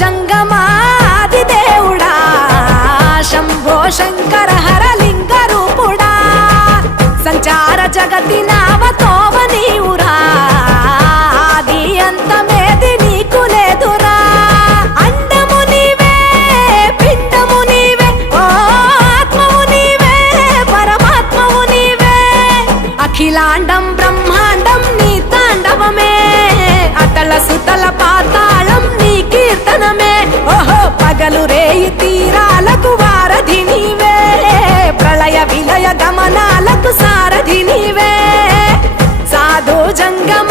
జంగమాది దేవుడా శంభో శంకర హరలింగ రూపుడా సంచార జగతి నావతోవ నీవురా ఆది అంతమేది నీకు లేదురా అండము నీవే పిండము నీవే ఓ ఆత్మవు నీవే పరమాత్మవు నీవే అఖిలాండం బ్రహ్మాండం నీ తాండవమే అతల సుతల పాతాళం నీ కీర్తనమే ఓహో పగలు రేయి తీరాలకు వారధి నీవే ప్రళయ విలయ గమనాలకు సారథి నీవే సాధు జంగమ